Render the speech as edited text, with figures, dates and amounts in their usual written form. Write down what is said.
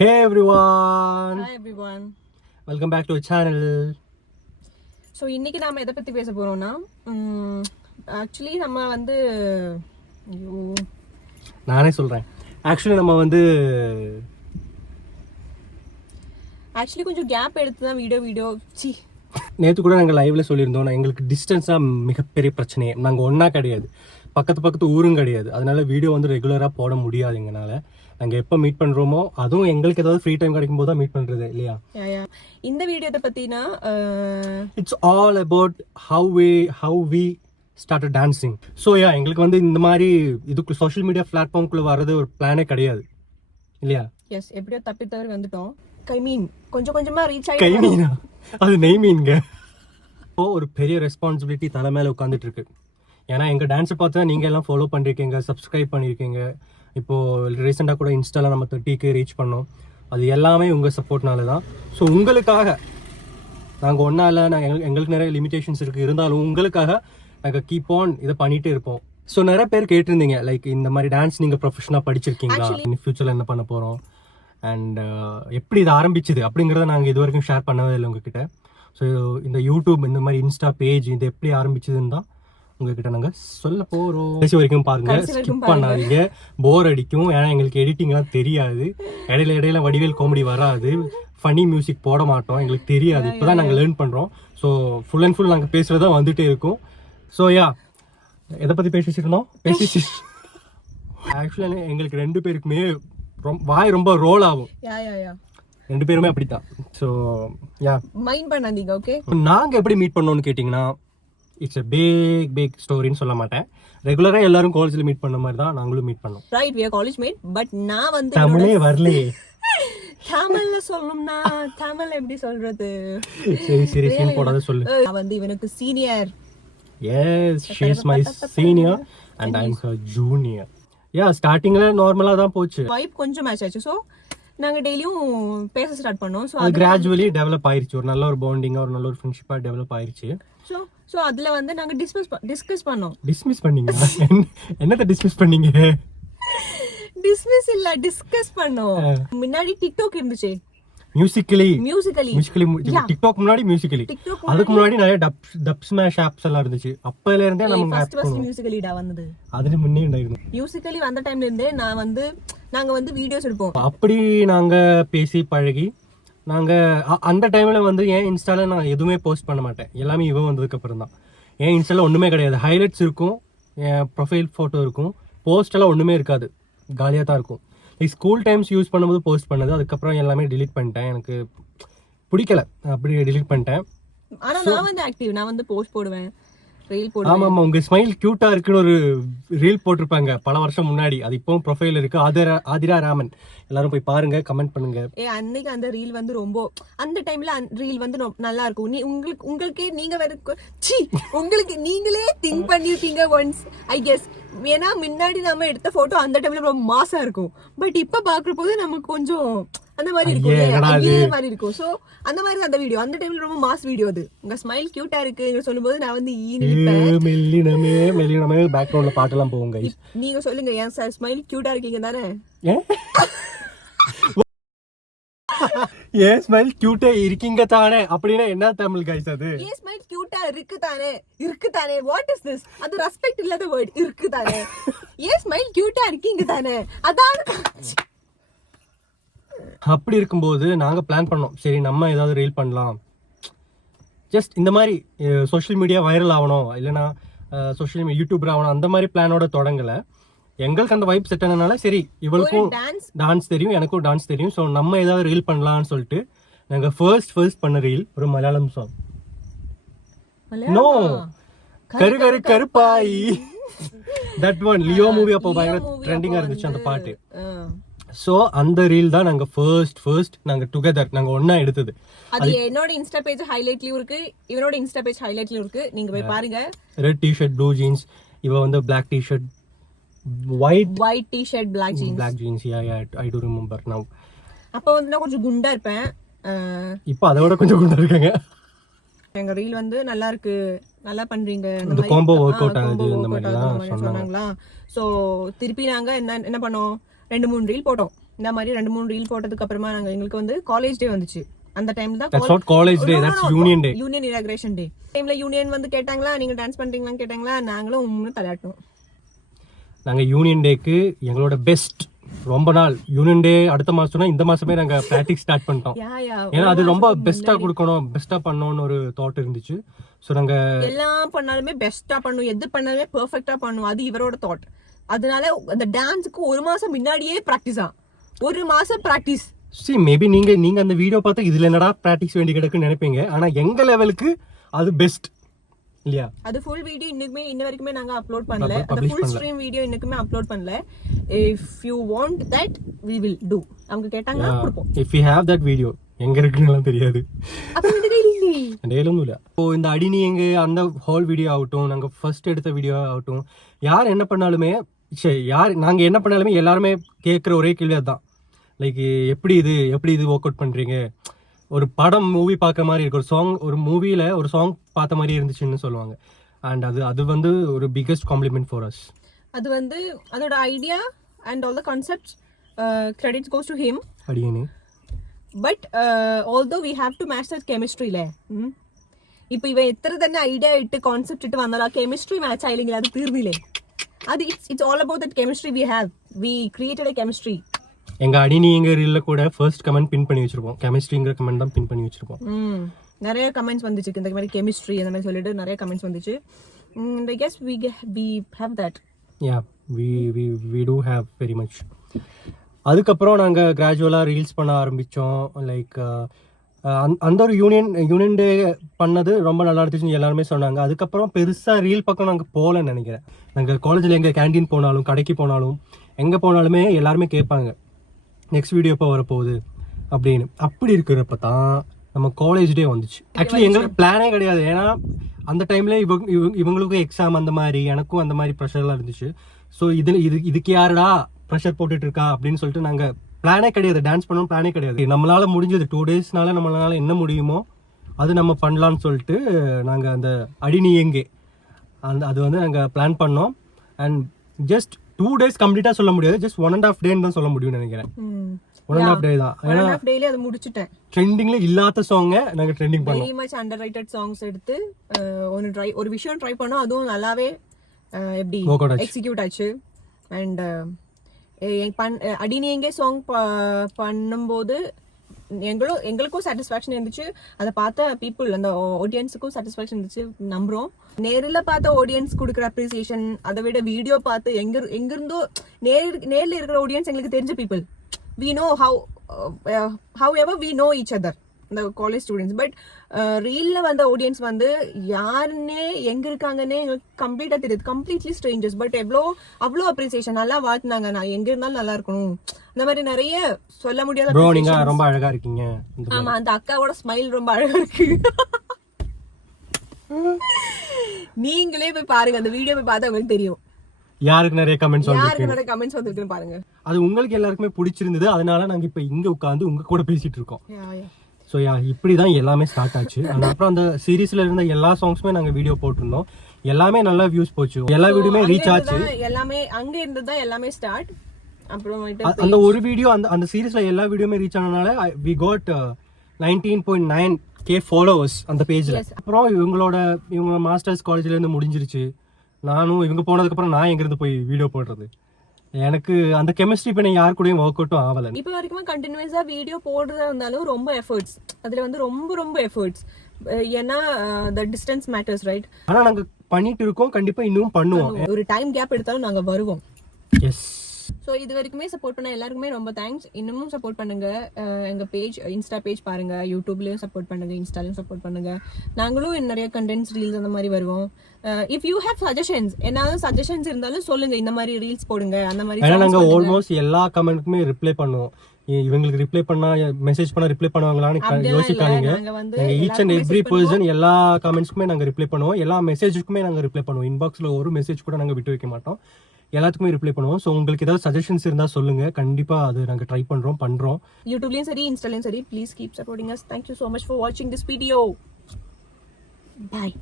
Hey everyone. Hi everyone. Welcome back to our channel. So இன்னைக்கு நாம எதை பத்தி பேச போறோம்னா ஆக்சுவலி நம்ம வந்து நானே சொல்றேன். நம்ம வந்து கொஞ்சம் கேப் எடுத்து தான் வீடியோ நேற்று கூட நாங்கள் லைவ்ல சொல்லியிருந்தோம். எங்களுக்கு டிஸ்டன்ஸ் தான் மிகப்பெரிய பிரச்சனையே. நாங்கள் ஒன்றா கிடையாது, பக்கத்து ஊரும் கிடையாது. அதனால வீடியோ வந்து ரெகுலராக போட முடியாது எங்களால். நாங்கள் எப்போ மீட் பண்ணுறோமோ அதுவும் எங்களுக்கு ஏதாவது ஃப்ரீ டைம் கிடைக்கும் போது தான் மீட் பண்ணுறது இல்லையா. இந்த வீடியோ பற்றினா it's all about how we started dancing. So எங்களுக்கு வந்து இந்த மாதிரி இதுக்கு சோஷியல் மீடியா பிளாட்ஃபார்ம்குள்ளே வர்றது ஒரு பிளானே கிடையாது இல்லையா. எஸ், எப்படியோ தப்பி தவறி வந்துட்டோம். கொஞ்சம் கொஞ்சமா ரீச் ஆகி கைமீனா அது நெய் மீன்ங்க. ஒரு பெரிய ரெஸ்பான்சிபிலிட்டி தலை மேலே உட்காந்துட்டு இருக்கு. ஏன்னா எங்கள் டான்ஸை பார்த்து தான் நீங்கள் எல்லாம் ஃபாலோ பண்ணியிருக்கீங்க, சப்ஸ்கிரைப் பண்ணியிருக்கீங்க. இப்போது ரீசெண்டாக கூட இன்ஸ்டாவில் நம்ம 30K ரீச் பண்ணோம். அது எல்லாமே உங்கள் சப்போர்ட்னால தான். ஸோ உங்களுக்காக நாங்கள் ஒன்றா இல்லை, எங்களுக்கு நிறைய லிமிடேஷன்ஸ் இருக்குது, இருந்தாலும் உங்களுக்காக நாங்கள் கீப் ஆன் இதை பண்ணிகிட்டே இருப்போம். ஸோ நிறைய பேர் கேட்டிருந்தீங்க, லைக் இந்த மாதிரி டான்ஸ் நீங்கள் ப்ரொஃபஷனாக படிச்சிருக்கீங்களா, இன் ஃபியூச்சரில் என்ன பண்ண போகிறோம் அண்ட் எப்படி இது ஆரம்பிச்சுது அப்படிங்கிறத நாங்கள் இது வரைக்கும் ஷேர் பண்ணவே இல்லை உங்ககிட்ட. ஸோ இந்த யூடியூப் இந்த மாதிரி இன்ஸ்டா பேஜ் இது எப்படி ஆரம்பிச்சதுன்னு தான் உங்ககிட்ட நாங்கள் சொல்ல போகிறோம். கடைசி வரைக்கும் பாருங்க, ஸ்கிப் பண்ணாதீங்க, போர் அடிக்கும். ஏன்னா எங்களுக்கு எடிட்டிங்லாம் தெரியாது, இடையில வடிவேல் காமெடி வராது, ஃபனி மியூசிக் போட மாட்டோம், எங்களுக்கு தெரியாது. இப்போ தான் நாங்கள் லேர்ன் பண்ணுறோம். ஸோ ஃபுல் அண்ட் ஃபுல் நாங்கள் பேசுகிறதா வந்துட்டே இருக்கும். ஸோ எதை பற்றி பேசிச்சிருந்தோம் ஆக்சுவலாக எங்களுக்கு ரெண்டு பேருக்குமே வாய் ரொம்ப ரோல் ஆகும். ரெண்டு பேருமே அப்படித்தான். ஸோ மைண்ட் பண்ணாதீங்க. ஓகே, நாங்கள் எப்படி மீட் பண்ணோம்னு கேட்டிங்கன்னா, இட்ஸ் a big ஸ்டோரின்னு சொல்ல மாட்டேன். ரெகுலராக எல்லாரும் காலேஜில் மீட் பண்ண மாதிரி தான் நாங்களும் மீட் பண்ணோம். Right, we are college mate. But நான் வந்து தமிழே வரலையே. தமிழ்ல சொல்லணும்னா தமிழ் எப்படி சொல்றது? சரி சீன் போடாத சொல்லு. நான் வந்து இவனுக்கு senior. Yes, she is my senior and I am her junior. ஸ்டார்டிங்ல நார்மலா தான் போச்சு. வைப் கொஞ்சம் மேட்ச் ஆச்சு. ஸோ நாங்க டெய்லியும் பேச ஸ்டார்ட் பண்ணோம். ஸோ அது கிராஜுவலி டெவலப் ஆயிருச்சு. ஒரு நல்ல ஒரு பாண்டிங்கா, ஒரு நல்ல ஒரு ஃப்ரெண்ட்ஷிப்பா டெவலப் ஆயிருச்சு. ஸோ அதுல வந்து நாங்க டிஸ்கஸ் பண்ணோம். டிஸ்மிஸ் பண்ணீங்க? என்னத்தை டிஸ்மிஸ் பண்ணீங்க? டிஸ்மிஸ் இல்ல, டிஸ்கஸ் பண்ணோம். முன்னாடி டிக்டாக் இருந்துச்சு, மியூசிக்கலி டிக்டாக் முன்னாடி மியூசிக்கலி. அதுக்கு முன்னாடி நிறைய டப் ஸ்மாஷ் ஆப்ஸ் எல்லாம் இருந்துச்சு. அப்பல இருந்தே நம்ம ஃபர்ஸ்ட் மியூசிக்கலிடா வந்தது. அதுல முன்னே இருந்தாയിരുന്നു. மியூசிக்கலி வந்த டைம்ல இருந்தே நாங்க வந்து வீடியோஸ் எடுப்போம். அப்படி நாங்க பேசி பழகி நாங்க அந்த டைம்ல வந்து என் இன்ஸ்டால நான் எதுவுமே போஸ்ட் பண்ண மாட்டேன். எல்லாமே இவன் வந்ததுக்கு அப்புறம் தான். என் இன்ஸ்டால ஒண்ணுமே கிடையாது. ஹைலைட்ஸ் இருக்கும், என் ப்ரொஃபைல் போட்டோ இருக்கும், போஸ்ட் எல்லாம் ஒண்ணுமே இருக்காது, காலியா தான் இருக்கும். ஸ்கூல் டைம்ஸ் யூஸ் பண்ணும்போது போஸ்ட் பண்ணது. அதுக்கப்புறம் எல்லாமே டிலீட் பண்ணிட்டேன், எனக்கு பிடிக்கல, அப்படி டிலீட் பண்ணிட்டேன். ஆனா நான் வந்து ஆக்டிவ், நான் வந்து போஸ்ட் போடுவேன், ரீல் போடுவேன். ஆமா, உங்க ஸ்மைல் கியூட்டா இருக்குன்னு ஒரு ரீல் போட்டிருப்பாங்க பல வருஷம் முன்னாடி. அது இப்பவும் ப்ரொஃபைல் இருக்கு, ஆதிரா ராமன். எல்லாரும் போய் பாருங்க, கமெண்ட் பண்ணுங்க. அன்னைக்கு அந்த ரீல் வந்து ரொம்ப, அந்த டைம்ல ரீல் வந்து நல்லா இருக்கும். உங்களுக்கே உங்களுக்கு நீங்களே திங்க் பண்ணிருக்கீங்க ஒன்ஸ், ஐ கெஸ். ஏன்னா முன்னாடி நம்ம எடுத்த போட்டோ அந்த டைம்ல ரொம்ப மாசா இருக்கும். பட் இப்ப பாக்குற போது நமக்கு கொஞ்சம் அந்த மாதிரி இருக்கும். சோ அந்த மாதிரி அந்த வீடியோ அந்த டைம்ல ரொம்ப மாஸ் வீடியோ. அது உங்க ஸ்மைல் கியூட்டா இருக்கு சொல்லும்போது நான் வந்து மெல்லினமே பேக்ரவுண்ட்ல பாட்டெல்லாம் போவோம். நீங்க சொல்லுங்க, என் ஸ்மைல் கியூட்டா இருக்கீங்க தானே? ஏன் ஸ்மைல் கியூட்டா இருக்கீங்க தானே அப்படின்னா என்ன தமிழ் கைஸ்? அது ஏன் ஸ்மைல் கியூட்டா இருக்கு தானே வாட் இஸ் திஸ்? அது ரெஸ்பெக்ட் இல்லாத வேர்ட், இருக்கு தானே. ஏன் ஸ்மைல் கியூட்டா இருக்கீங்க தானே, அதான். அப்படி இருக்கும்போது நாங்க பிளான் பண்ணோம், சரி நம்ம ஏதாவது ரீல் பண்ணலாம், ஜஸ்ட் இந்த மாதிரி சோஷியல் மீடியா வைரல் ஆகணும், இல்லைன்னா சோஷியல் மீடியா யூடியூபர் ஆகணும். அந்த மாதிரி பிளானோட தொடங்கல. எங்களுக்கு அந்த வைப் செட் ஆனதுனால சரி, இவளுக்கும் டான்ஸ் தெரியும், எனக்கும் டான்ஸ் தெரியும், ஸோ நம்ம ஏதாவது ரீல் பண்ணலாம்னு சொல்லிட்டு நாங்கள் ஃபர்ஸ்ட் பண்ண ரீல் ஒரு Malayalam song. No, Karuppayi, that one Leo movie. அப்போ பயங்கர ட்ரெண்டிங்கா இருந்துச்சு அந்த பாட்டு. சோ அந்த ரீல் தான் நாங்க ஃபர்ஸ்ட் நாங்க டுகெதர் நாங்க ஒண்ணா எடுத்தது. அது என்னோட இன்ஸ்டா பேஜ் ஹைலைட்லயும் இருக்கு, இவனோட இன்ஸ்டா பேஜ் ஹைலைட்லயும் இருக்கு, நீங்க போய் பாருங்க. ரெட் டி-ஷர்ட், ப்ளூ ஜீன்ஸ், இவ வந்து black T-shirt, white t-shirt, black jeans. I do remember now. அப்ப வந்து நான் கொஞ்சம் குண்டா இருப்பேன், இப்போ அதை விட கொஞ்சம் குண்டா இருக்காங்க. எங்க ரீல் வந்து நல்லா இருக்கு, நல்லா பண்றீங்க, இந்த காம்போ வொர்க் அவுட் ஆகுது இந்த மாதிரிலாம் சொன்னாங்களா. சோ திருப்பி நாங்க என்ன பண்ணோம், 2-3 ரீல் போட்டோம். இந்த மாதிரி 2-3 ரீல் போட்டதுக்கு அப்புறமா நாங்க எங்களுக்கு வந்து காலேஜ் டே வந்துச்சு. அந்த டைம்ல தான் That's not college day, that's union day. Union inauguration day டைம்ல யூனியன் வந்து கேட்டாங்களா நீங்க டான்ஸ் பண்றீங்களான்னு கேட்டாங்களா, நாங்களும் உம்னு தலையாட்டோம். நாங்கள் யூனியன் டேக்கு எங்களோட பெஸ்ட் ரொம்ப நாள் யூனியன் டே அடுத்த மாசம்னா இந்த மாசமே நாங்கள் ப்ராக்டிஸ் ஸ்டார்ட் பண்ணிட்டோம். ஏன்னா அது ரொம்ப பெஸ்ட்டாக கொடுக்கணும், பெஸ்ட்டாக பண்ணணும்னு ஒரு தாட் இருந்துச்சு. ஸோ நாங்கள் எல்லாம் பண்ணாலுமே பெஸ்டா பண்ணும், எது பண்ணாலுமே பெர்ஃபெக்ட்டா பண்ணும், அது இவரோட தாட். அதனால அந்த டான்ஸுக்கு 1 மாசம் முன்னாடியே ப்ராக்டிஸா, 1 மாசம் ப்ராக்டிஸ். சி மேபி நீங்க அந்த வீடியோ பார்த்து இதுல என்னடா ப்ராக்டிஸ் வேண்டி கிடக்குன்னு நினைப்பீங்க. ஆனா எங்க லெவலுக்கு அது பெஸ்ட் இல்லையா? அது ஃபுல் வீடியோ இன்ன வரைக்குமே நாங்க அப்லோட் பண்ணல. அந்த ஃபுல் ஸ்ட்ரீம் வீடியோ இன்னுமே அப்லோட் பண்ணல. If you want that we will do. அவங்க கேட்டாங்கன்னா கொடுப்போம். If you have that video எங்க இருக்குன்னு தெரியாது. அப்ப இந்த டெய்லி டெய்லும் இல்ல. இப்போ இந்த அடினி எங்க அந்த ஹோல் வீடியோ ஆகட்டும், நாங்க ஃபர்ஸ்ட் எடுத்த வீடியோ ஆகட்டும், யார் என்ன பண்ணாலுமே நாங்க என்ன பண்ணாலுமே எல்லாருமே கேட்குற ஒரே கேள்வி அதுதான். லைக் எப்படி இது ஒர்க் அவுட் பண்றீங்க, ஒரு படம் மூவி பார்க்குற மாதிரி இருக்கு, ஒரு சாங் ஒரு மூவியில் ஒரு சாங் பார்த்த மாதிரி இருந்துச்சுன்னு சொல்லுவாங்க. அண்ட் அது வந்து ஒரு பிக்கஸ்ட் காம்ப்ளிமெண்ட் ஃபார் அஸ். அது வந்து அதோட idea and all the concepts credits goes to him. அடியேனே but although we have to match that கெமிஸ்ட்ரியில. இப்போ இவ எத்தனை തന്നെ ஐடியா இட்டு கான்செப்ட் இட்டு வந்தாலும் ആ കെമിസ്ട്രി മാച്ച് ആയില്ലെങ്കിൽ അത് തീർന്നില്ലേ? അത് it's all about that chemistry we have. V created A chemistry. எங்க அடினிங்க ரீல்ல கூட ஃபர்ஸ்ட் கமெண்ட் பின் பண்ணி வச்சிருப்போம், கெமிஸ்ட்ரிங்கிற கமெண்ட் தான் பின் பண்ணி வச்சிருப்போம். நிறைய கமெண்ட்ஸ் வந்துச்சு இந்த மாதிரி கெமிஸ்ட்ரி அந்த மாதிரி சொல்லிட்டு நிறைய கமெண்ட்ஸ் வந்துச்சு. I guess we have that. Yeah, we do have very much. அதுக்கப்புறம் நாங்கள் கிராஜுவலாக ரீல்ஸ் பண்ண ஆரம்பித்தோம். லைக் அந்த ஒரு யூனியன் டே பண்ணது ரொம்ப நல்லா இருந்துச்சுன்னு எல்லாருமே சொன்னாங்க. அதுக்கப்புறம் பெருசாக ரீல் பக்கம் நாங்கள் போகலன்னு நினைக்கிறேன். நாங்கள் காலேஜில் எங்கே கேண்டீன் போனாலும் கடைக்கு போனாலும் எங்கே போனாலுமே எல்லாருமே கேட்பாங்க நெக்ஸ்ட் வீடியோ எப்போ வரப்போகுது அப்படின்னு. அப்படி இருக்கிறப்ப தான் நம்ம காலேஜ் டே வந்துச்சு. ஆக்சுவலி எங்களுக்கு பிளானே கிடையாது. ஏன்னா அந்த டைம்ல இவங்களுக்கும் எக்ஸாம் அந்த மாதிரி, எனக்கும் அந்த மாதிரி ப்ரெஷர்லாம் இருந்துச்சு. ஸோ இதுக்கு யாருடா ப்ரெஷர் போட்டுட்டு இருக்கா அப்படின்னு சொல்லிட்டு நாங்கள் பிளானே கிடையாது, டான்ஸ் பண்ணணும் பிளானே கிடையாது. நம்மளால முடிஞ்சது 2 டேஸ்னால நம்மளால என்ன முடியுமோ அது நம்ம பண்ணலான்னு சொல்லிட்டு நாங்கள் அந்த அடினி எங்கே அது வந்து நாங்கள் பிளான் பண்ணோம். அண்ட் ஜஸ்ட் 2 டேஸ் கம்ப்ளீட்டாக சொல்ல முடியாது, ஜஸ்ட் 1.5 டேன்னு தான் சொல்ல முடியும்னு நினைக்கிறேன். 1.5 டே தான். ஏன்னா டெய்லி அதை முடிச்சிட்டேன். ட்ரெண்டிங்ல இல்லாத சாங்கை நாங்கள் ட்ரெண்டிங் பண்ணோம். வெரி மச் அண்டர்ரேட்டட் சாங்ஸ் எடுத்து ஒரு விஷயம் ட்ரை பண்ணோம். அதுவும் நல்லாவே எப்படி எக்ஸிக்யூட் ஆச்சு. அண்ட் அடினி எங்கே சாங் பண்ணும்போது எங்களுக்கும் சாட்டிஸ்ஃபேக்ஷன் இருந்துச்சு, அதை பார்த்த பீப்புள் அந்த ஆடியன்ஸுக்கும் சாட்டிஸ்ஃபேக்ஷன் இருந்துச்சு நம்புறோம். நேரில் பார்த்த ஆடியன்ஸ் கொடுக்குற அப்ரிசியேஷன் அதை விட வீடியோ பார்த்து எங்கிருந்தோ நேரில் இருக்கிற ஆடியன்ஸ் எங்களுக்கு தெரிஞ்ச people. we know however we know each other, the college students. But ரீல்ல வந்த ஆடியன்ஸ் வந்து யாருன்னே எங்க இருக்காங்கன்னே கம்ப்ளீட்டா தெரியுது, கம்ப்ளீட்லி ஸ்ட்ரேஞ்சர்ஸ். பட் அவ்வளோ அப்ரிசியேஷன், நல்லா வாழ்த்துனாங்க, நான் எங்க இருந்தாலும் நல்லா இருக்கணும், அந்த மாதிரி நிறைய சொல்ல முடியாத. ப்ரோ நீங்க ரொம்ப அழகா இருக்கீங்க. ஆமா, அந்த அக்காவோட ஸ்மைல் ரொம்ப அழகா இருக்கு. நீங்களே போய் பாருங்க, அந்த வீடியோ போய் பார்த்தா உங்களுக்கு தெரியும் யாருக்கு நிறைய கமெண்ட்ஸ் வந்திருக்குன்னு பாருங்க. அது உங்களுக்கு எல்லாருக்குமே பிடிச்சிருந்தது, அதனால நாங்க இப்ப இங்க உட்கார்ந்து உங்க கூட பேசிட்டு இருக்கோம். ஸோ இப்படிதான் எல்லாமே ஸ்டார்ட் ஆச்சு. அப்புறம் அந்த சீரீஸ்ல இருந்த எல்லா சாங்ஸுமே நாங்க வீடியோ போட்டிருந்தோம், எல்லாமே நல்லா வியூஸ் போச்சு, எல்லா வீடியோமே ரீச் ஆச்சு. எல்லாமே அங்க இருந்து தான் எல்லாமே ஸ்டார்ட். அப்புறம் அந்த ஒரு வீடியோ அந்த சீரீஸ்ல எல்லா வீடியோமே ரீச் ஆனனால we got 19.9K ஃபாலோவர்ஸ் அந்த பேஜ்ல. அப்புறம் இவங்க மாஸ்டர்ஸ் காலேஜ்ல இருந்து முடிஞ்சிருச்சு. நானும் இவங்க போனதுக்கு அப்புறம் நான் எங்க இருந்து போய் வீடியோ போடுறது, எனக்கு அந்த கெமிஸ்ட்ரி பண்ண யார் கூடயும் ஒர்க் அவுட்டும் ஆகல. இப்போ வரைக்கும் கண்டினியூஸா வீடியோ போடுறதா இருந்தாலும் ரொம்ப எஃபர்ட்ஸ், அதுல வந்து ரொம்ப எஃபர்ட்ஸ். ஏன்னா the distance matters, right? ஆனா நாங்க பண்ணிட்டு இருக்கோம், கண்டிப்பா இன்னும் பண்ணுவோம். ஒரு டைம் கேப் எடுத்தாலும் நாங்க வருவோம். எஸ். ஸோ இது வரைக்குமே சப்போர்ட் பண்ண எல்லாருக்குமே ரொம்ப தேங்க்ஸ். இன்னமும் சப்போர்ட் பண்ணுங்க. எங்க பேஜ், இன்ஸ்டா பேஜ் பாருங்க, யூடியூப்லயும் சப்போர்ட் பண்ணுங்க, இன்ஸ்டாலையும் சப்போர்ட் பண்ணுங்க. நாங்களும் நிறைய கண்டென்ட்ஸ் ரீல்ஸ் அந்த மாதிரி வருவோம். இஃப் யூ ஹேவ் சஜஷன்ஸ், ஏதாவது சஜஷன்ஸ் இருந்தாலும் சொல்லுங்க, இந்த மாதிரி ரீல்ஸ் போடுங்க அந்த மாதிரி. ஏன்னா நாங்க ஆல்மோஸ்ட் எல்லா கமெண்ட்க்குமே ரிப்ளை பண்ணுவோம். இவங்களுக்கு ரிப்ளை பண்ணா மெசேஜ் பண்ணா ரிப்ளை பண்ணுவாங்களான்னு யோசிக்காதீங்க. ஈச் அண்ட் எவ்ரி பர்சன் எல்லா கமெண்ட்ஸ்க்குமே நாங்க ரிப்ளை பண்ணுவோம், எல்லா மெசேஜுக்குமே நாங்க ரிப்ளை பண்ணுவோம். இன்பாக்ஸ்ல ஒரு மெசேஜ் கூட நாங்க விட்டு வைக்க மாட்டோம், எல்லாத்துக்குமே ரிப்ளை பண்ணுவோம். ஸோ உங்களுக்கு ஏதாவது சஜஷன்ஸ் இருந்தா சொல்லுங்க, கண்டிப்பா அது நாங்க ட்ரை பண்றோம். யூடியூப்லயும் சரி, இன்ஸ்டாலையும் சரி, please keep supporting us. Thank you so much for watching this video. Bye.